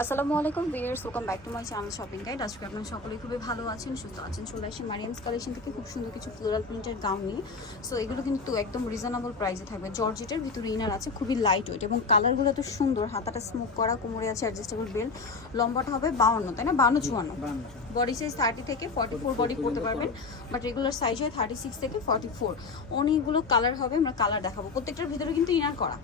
আসসালামু আলাইকুম viewers welcome back to my channel shopping guide. আজকে আপনারা সকলেই খুবই ভালো আছেন সুস্থ আছেন চলে আসি মারিয়ামস কালেকশন থেকে খুব সুন্দর কিছু ফ্লোরাল প্রিন্টের গাউন নিয়ে। সো এগুলো কিন্তু একদম রিজনেবল প্রাইসে থাকবে। জর্জেটের ভিতরে ইনার আছে খুবই লাইট ওয়েট এবং কালারগুলো তো সুন্দর হাতাটা স্মোক করা কোমরে আছে অ্যাডজাস্টেবল বেল্ট লম্বাটা হবে বাউন্ন তাই না? বাউন্ন চুয়ান্ন। বডি সাইজ থার্টি থেকে ফর্টি ফোর বডি পড়তে পারবেন বাট রেগুলার সাইজ হয় থার্টি সিক্স থেকে ফর্টি ফোর অনেকগুলো কালার হবে আমরা কালার দেখাবো। প্রত্যেকটার ভিতরে কিন্তু ইনার করা।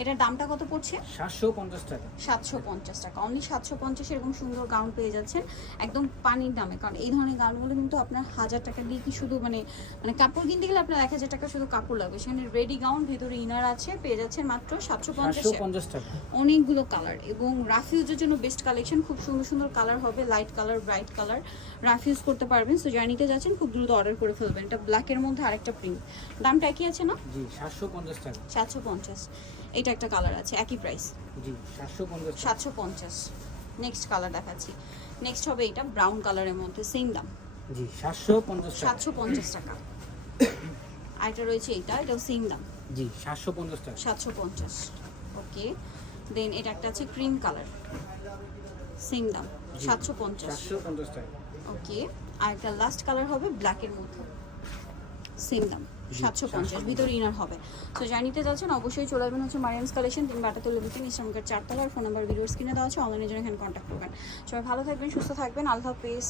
এটার দামটা কত পড়ছে? সাতশো পঞ্চাশ টাকা। সাতশো পঞ্চাশ টাকা। অনলি সাতশো পঞ্চাশ এরকম সুন্দর গাউন পেয়ে যাচ্ছেন। একদম পানির দামে। কারণ এই ধরনের গাউনগুলো কিন্তু আপনার হাজার টাকা দিয়ে কি শুধু মানে মানে কাপড় কিনতে গেলে আপনার এক হাজার টাকা শুধু কাপড় লাগবে। সেখানে রেডি গাউন ভেতরে ইনার আছে পেয়ে যাচ্ছেন মাত্র সাতশো পঞ্চাশ টাকা। অনেকগুলো কালার এবং রাফিউজের জন্য বেস্ট কালেকশন খুব সুন্দর সুন্দর কালার হবে। লাইট কালার ব্রাইট কালার রাফিউজ করতে পারবেন। সো জার্নিতে যাচ্ছেন খুব দ্রুত অর্ডার করে ফেলবেন। এটা ব্ল্যাকের মধ্যে আরেকটা প্রিন্ট দামটা একই আছে না? জি সাতশো পঞ্চাশ টাকা। সাতশো পঞ্চাশ। এটা একটা কালার আছে একই প্রাইস জি সাতশো পঞ্চাশ নেক্সট কালার দেখাচ্ছি। নেক্সট হবে এটা ব্রাউন কালারের মধ্যে সেম দাম। সাতশো পঞ্চাশ টাকা। আর এটা রয়েছে এটা এটাও সেম দাম। জি সাতশো পঞ্চাশ টাকা। সাতশো পঞ্চাশ। ওকে দেন এটা একটা আছে ক্রিম কালার সেম দাম সাতশো পঞ্চাশ। সাতশো পঞ্চাশ টাকা। ওকে আর একটা লাস্ট কালার হবে ব্ল্যাকের মধ্যে। সেম দাম। সাতশো পঞ্চাশ, ভিতরে ইনার হবে। তো জানিতে যাচ্ছেন, অবশ্যই চলে আসবেন হচ্ছে মারিয়ামস কালেকশন তিন বাটা তুলে দিতে ইসলামকার চারতলার ফোন নাম্বার ভিডিও স্ক্রিনে দেওয়া আছে অনলাইনের জন্য এখানে কন্ট্যাক্ট করবেন। সবাই ভালো থাকবেন, সুস্থ থাকবেন, আল্লাহ হাফেজ।